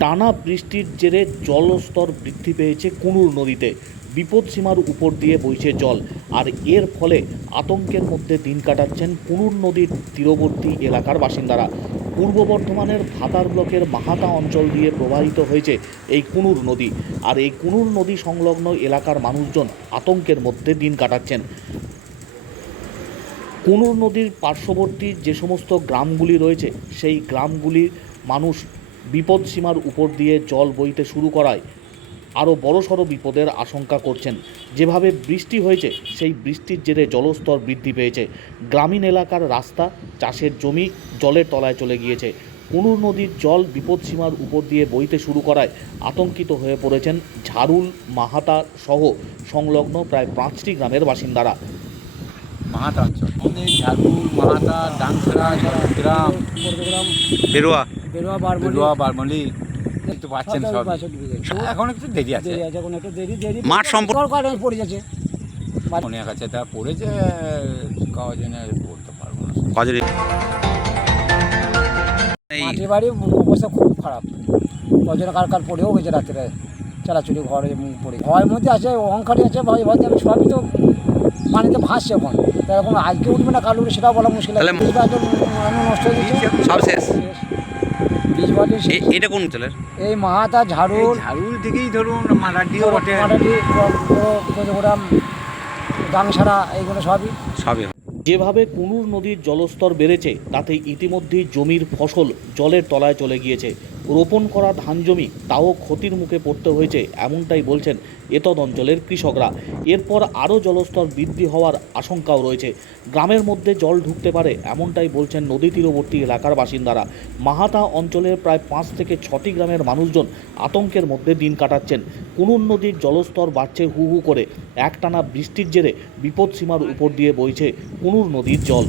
টানা বৃষ্টির জেরে জলস্তর বৃদ্ধি পেয়েছে কুনুর নদীতে। বিপদসীমার উপর দিয়ে বইছে জল। আর এর ফলে আতঙ্কের মধ্যে দিন কাটাচ্ছেন কুনুর নদীর তীরবর্তী এলাকার বাসিন্দারা। পূর্ব বর্ধমানের ভাতার ব্লকের মাহাতা অঞ্চল দিয়ে প্রবাহিত হয়েছে এই কুনুর নদী। আর এই কুনুর নদী সংলগ্ন এলাকার মানুষজন আতঙ্কের মধ্যে দিন কাটাচ্ছেন। কুনুর নদীর পার্শ্ববর্তী যে সমস্ত গ্রামগুলি রয়েছে, সেই গ্রামগুলির মানুষ বিপদসীমার উপর দিয়ে জল বইতে শুরু করায় আরও বড়সড় বিপদের আশঙ্কা করছেন। যেভাবে বৃষ্টি হয়েছে, সেই বৃষ্টির জেরে জলস্তর বৃদ্ধি পেয়েছে। গ্রামীণ এলাকার রাস্তা, চাষের জমি জলের তলায় চলে গিয়েছে। কুনুর নদীর জল বিপদসীমার উপর দিয়ে বইতে শুরু করায় আতঙ্কিত হয়ে পড়েছেন ঝাড়ুল, মাহাতা সহ সংলগ্ন প্রায় পাঁচটি গ্রামের বাসিন্দারা। মাহাতা অঞ্চল আমাদের ঝাড়ুর মাহাতা ডাংসরা গ্রাম বেরোয়া। বেরোয়া বারবলি বেলুয়া বারমলি দেখতে পাচ্ছেন সব। এখন একটু দেরি আছে। এখন একটু দেরি দেরি। মাঠ সম্পর্ক- পড়ে যাচ্ছে অনেক আছে তা পড়েছে কজনে বলতে পারব না। কজরে এই মাটি বাড়ি অবস্থা খুব খারাপ। কজন কার কার পড়েও গেছে রাত্রে। চালাচুলি ঘরে পড়ে। ভয়ের মধ্যে আছে অহংকারী আছে ভয় ভয় আমি সবই তো পানিতে ভাসছে এখন। এখন আজকে উঠবে না কাল উঠবে সেটা বলা মুশকিল নষ্ট হয়ে গেছে। সব শেষ। এটা কোন অঞ্চলের এই মাহাতা ঝাড়ুর ঝাড়ুর দিকেই ধরুন মারাডিও বটে। ডাংসারা এইগুলো সবই। সবই। যেভাবে কুনুর নদীর জলস্তর বেড়েছে তাতে ইতিমধ্যেই জমির ফসল জলের তলায় চলে গিয়েছে। রোপণ করা ধান জমি, তাও ক্ষতির মুখে পড়তে হয়েছে, এমনটাই বলছেন এতদ অঞ্চলের কৃষকরা। এরপর আরও জলস্তর বৃদ্ধি হওয়ার আশঙ্কাও রয়েছে। গ্রামের মধ্যে জল ঢুকতে পারে, এমনটাই বলছেন নদী তীরবর্তী এলাকার বাসিন্দারা। মাহাতা অঞ্চলের প্রায় পাঁচ থেকে ছটি গ্রামের মানুষজন আতঙ্কের মধ্যে দিন কাটাচ্ছেন। কুনুর নদীর জলস্তর বাড়ছে হু হু করে। একটানা বৃষ্টির জেরে বিপদসীমার উপর দিয়ে বইছে কুনুর নদীর জল।